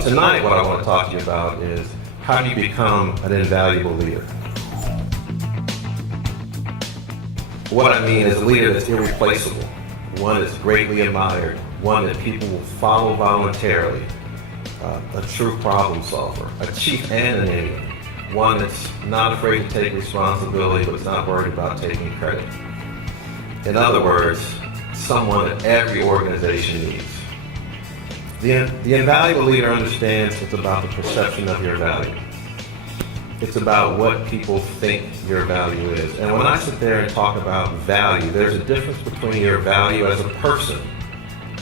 So tonight what I want to talk to you about is how do you become an invaluable leader? What I mean is a leader that's irreplaceable, one that's greatly admired, one that people will follow voluntarily, a true problem solver, a chief and an enemy, one that's not afraid to take responsibility but is not worried about taking credit. In other words, someone that every organization needs. The invaluable leader understands it's about the perception of your value. It's about what people think your value is. And when I sit there and talk about value, there's a difference between your value as a person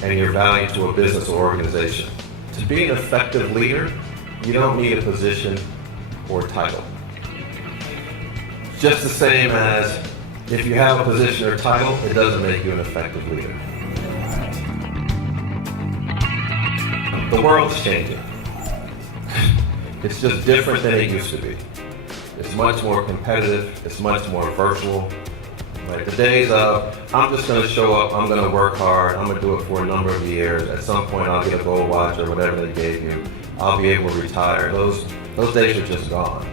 and your value to a business or organization. To be an effective leader, you don't need a position or title. Just the same as if you have a position or title, it doesn't make you an effective leader. The world's changing. It's just different than it used to be. It's much more competitive. It's much more virtual. Like the days of, I'm just going to show up, I'm going to work hard, I'm going to do it for a number of years. At some point I'll get a gold watch or whatever they gave you. I'll be able to retire. Those days are just gone.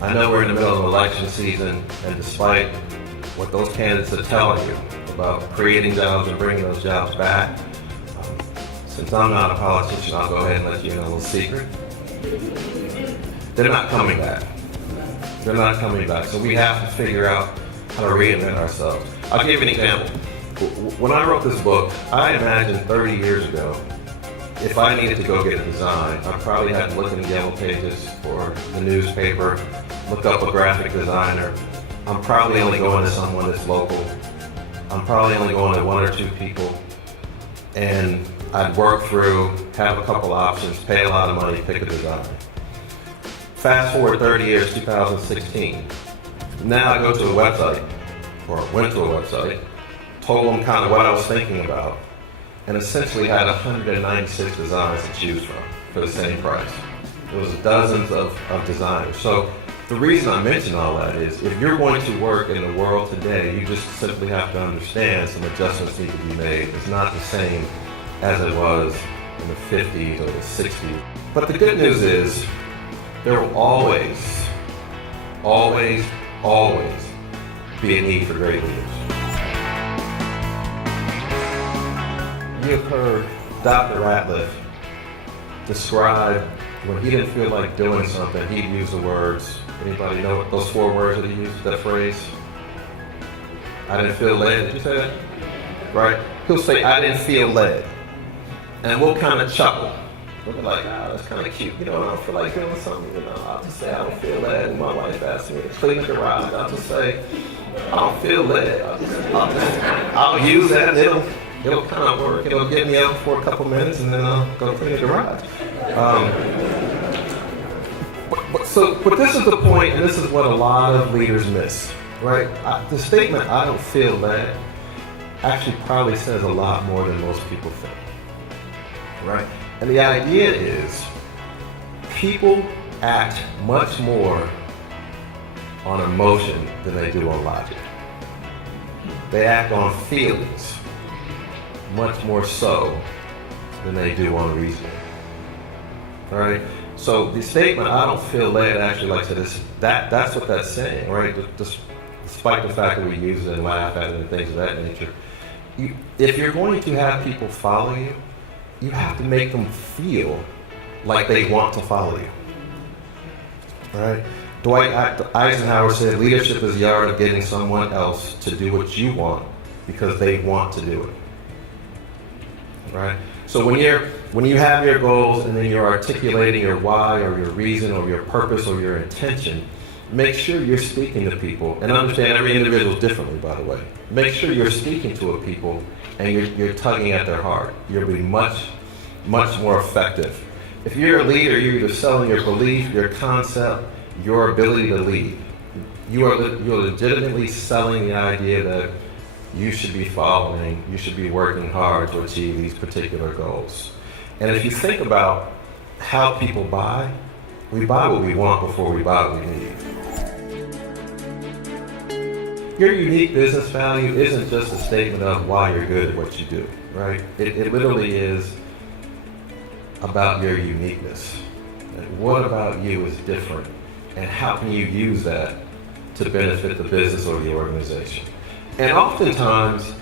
I know we're in the middle of election season, and despite what those candidates are telling you about creating jobs and bringing those jobs back, since I'm not a politician, I'll go ahead and let you know a little secret. They're not coming back. They're not coming back. So we have to figure out how to reinvent ourselves. I'll give you an example. When I wrote this book, I imagined 30 years ago, if I needed to go get a design, I probably had to look in the yellow pages or the newspaper, look up a graphic designer. I'm probably only going to someone that's local. I'm probably only going to one or two people. And I'd work through, have a couple options, pay a lot of money, pick a design. Fast forward 30 years, 2016. Now I go to a website, or went to a website, told them kind of what I was thinking about, and essentially had 196 designs to choose from for the same price. There was dozens of designers. So the reason I mention all that is if you're going to work in the world today, you just simply have to understand some adjustments need to be made. It's not the same as it was in the 50s or the 60s. But the good news is there will always, always, always be a need for great leaders. You've heard Dr. Ratliff describe when he didn't feel like doing something, he'd use the words. Anybody know what those 4 words that he used, that phrase? I didn't feel led, did you say that? Right? He'll say, I didn't feel led. And we'll kind of chuckle. We'll be like, that's kind of cute. You know, I don't feel like doing something, I'll just say, I don't feel led. And my wife asks me to clean the garage, I'll just say, I don't feel led. I'll use that and it'll kind of work. It'll get me up for a couple minutes and then I'll go clean the garage. But this is the point, and this is what a lot of leaders miss, right? The statement, I don't feel led, actually probably says a lot more than most people think, right? And the idea is people act much more on emotion than they do on logic. They act on feelings much more so than they do on reasoning. All right? So the statement, I don't feel led, actually, like I said, that's what that's saying, right? Despite the fact that we use it and laugh at it and things of that nature. If you're going to have people follow you, you have to make them feel like they want to follow you. All right? Dwight Eisenhower said, leadership is the art of getting someone else to do what you want because they want to do it. Right? So when you have your goals and then you're articulating your why or your reason or your purpose or your intention, make sure you're speaking to people, and understand every individual is differently, by the way. Make sure you're speaking to a people and you're tugging at their heart. You'll be much, much more effective. If you're a leader, you're either selling your belief, your concept, your ability to lead. You're legitimately selling the idea that you should be following, you should be working hard to achieve these particular goals. And if you think about how people buy, we buy what we want before we buy what we need. Your unique business value isn't just a statement of why you're good at what you do, right? It literally is about your uniqueness? Like, what about you is different? And how can you use that to benefit the business or the organization? And oftentimes,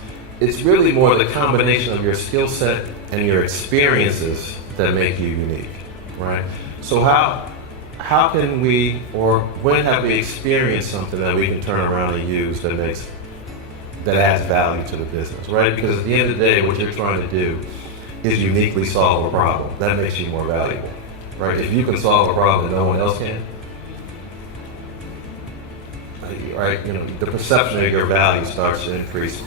it's really more the combination of your skill set and your experiences that make you unique, right? So how can we, or when have we experienced something that we can turn around and use that adds value to the business, right? Because at the end of the day, what you're trying to do is uniquely solve a problem. That makes you more valuable, right? If you can solve a problem that no one else can, right? The perception of your value starts to increase.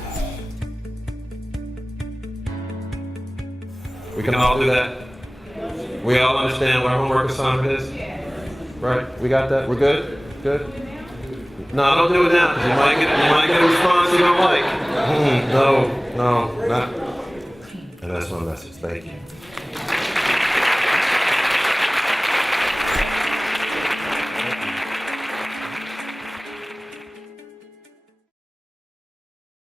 We can all do that. We all understand what our homework assignment is, right? We got that. We're good. Good. No, don't do it now, because you might get a response you don't like. No, not. And that's my message. Thank you.